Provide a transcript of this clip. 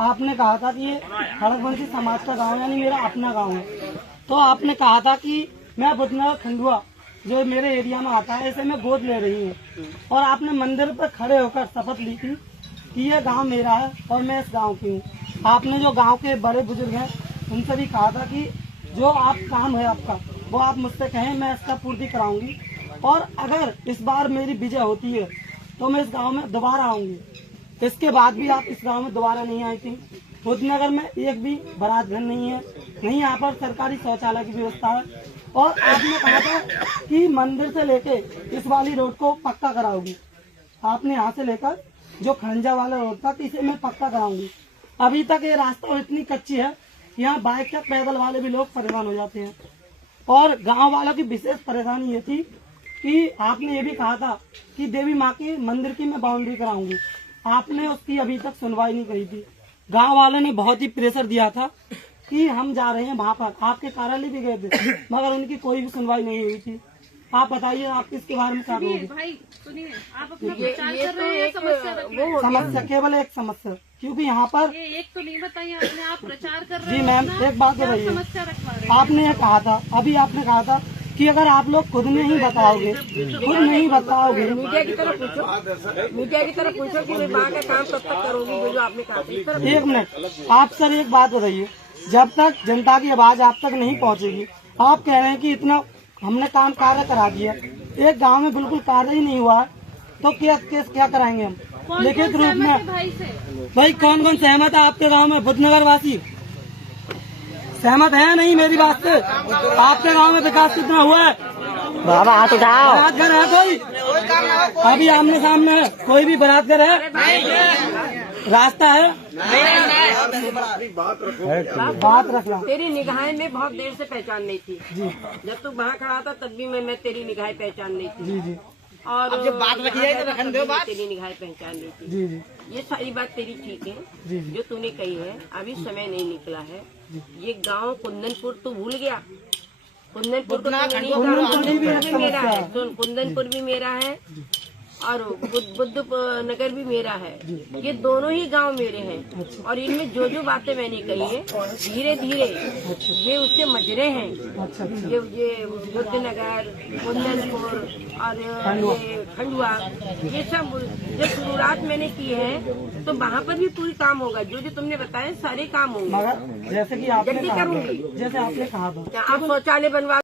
आपने कहा था कि ये खड़गवंशी समाज का गांव यानी मेरा अपना गांव है, तो आपने कहा था कि मैं बुधनगर खंडुआ जो मेरे एरिया में आता है इसे मैं गोद ले रही हूँ, और आपने मंदिर पर खड़े होकर शपथ ली थी कि ये गांव मेरा है और मैं इस गांव की हूँ। आपने जो गांव के बड़े बुजुर्ग हैं उनसे भी कहा था कि जो आप काम है आपका वो आप मुझसे कहें, मैं इसका पूर्ति कराऊंगी, और अगर इस बार मेरी विजय होती है तो मैं इस गांव में दोबारा आऊंगी। इसके बाद भी आप इस गांव में दोबारा नहीं आई थी। बुधनगर में एक भी बारात घर नहीं है, नहीं यहाँ पर सरकारी शौचालय की व्यवस्था है, और आपने कहा था कि मंदिर से लेके इस वाली रोड को पक्का कराओगी। आपने यहाँ से लेकर जो खड़ंजा वाला रोड था इसे मैं पक्का कराऊंगी। अभी तक ये रास्ता इतनी कच्ची है, यहाँ बाइक या पैदल वाले भी लोग परेशान हो जाते हैं, और गांव वालों की विशेष परेशानी ये थी कि आपने ये भी कहा था कि देवी माँ के मंदिर की मैं बाउंड्री कराऊंगी। आपने उसकी अभी तक सुनवाई नहीं करी थी। गांव वालों ने बहुत ही प्रेशर दिया था कि हम जा रहे हैं वहाँ पर, आपके कार्यालय भी गए थे मगर उनकी कोई भी सुनवाई नहीं हुई थी। आप बताइए आप इसके बारे में क्या कहोगे? भाई सुनिए, आप अपना प्रचार कर रहे हैं, समस्या केवल एक समस्या, क्योंकि यहाँ पर एक तो नहीं बताइए आपने, आप प्रचार कर रहे जी हैं। मैम एक बात बताइए, समस्या रखवा रहे हैं। आपने ये कहा था, अभी आपने कहा था कि अगर आप लोग खुद नहीं बताओगे मीडिया की तरफ पूछो कि विभाग का काम कब तक करोगी, जो आपने कहा था। एक मिनट, आप सर एक बात बताइए, जब तक जनता की आवाज आप तक नहीं पहुंचेगी, आप कह रहे हैं कि इतना हमने काम कार्य करा दिया, एक गांव में बिल्कुल कार्य ही नहीं हुआ है, तो क्या कराएंगे हम लिखित रूप में? भाई कौन कौन सहमत है आपके गांव में? बुधनगर वासी सहमत है नहीं मेरी बात से? आपके गांव में विकास कितना हुआ है? बाबा हाथ उठाओ। बारात घर है कोई? अभी आमने सामने है कोई भी बारात घर है? रास्ता है? बात रखना। तेरी निगाहें में बहुत देर से पहचान नहीं थी जी। जब तू वहाँ खड़ा था तब भी मैं तेरी निगाहें पहचान नहीं थी। जी जी। और जब बात रखी जाए तो रखन दो बात। तेरी निगाहें पहचान नहीं थी। जी जी। ये सारी बात तेरी ठीक है जी जी। जो तूने कही है। अभी समय नहीं निकला है। ये गांव कुंदनपुर तू भूल गया? कुंदनपुर तो भी मेरा है। सुन, कुंदनपुर भी मेरा है और बुद्ध नगर भी मेरा है। ये दोनों ही गांव मेरे हैं, और इनमें जो जो बातें मैंने कही है धीरे धीरे ये उसके मजरे हैं। ये बुद्ध नगर, कुंदनपुर और ये खंडुआ, ये सब जो शुरुआत मैंने की है, तो वहाँ पर भी पूरी काम होगा। जो जो तुमने बताया सारे काम होंगे। मगर जैसे कि आपने कहा था, आप शौचालय बनवा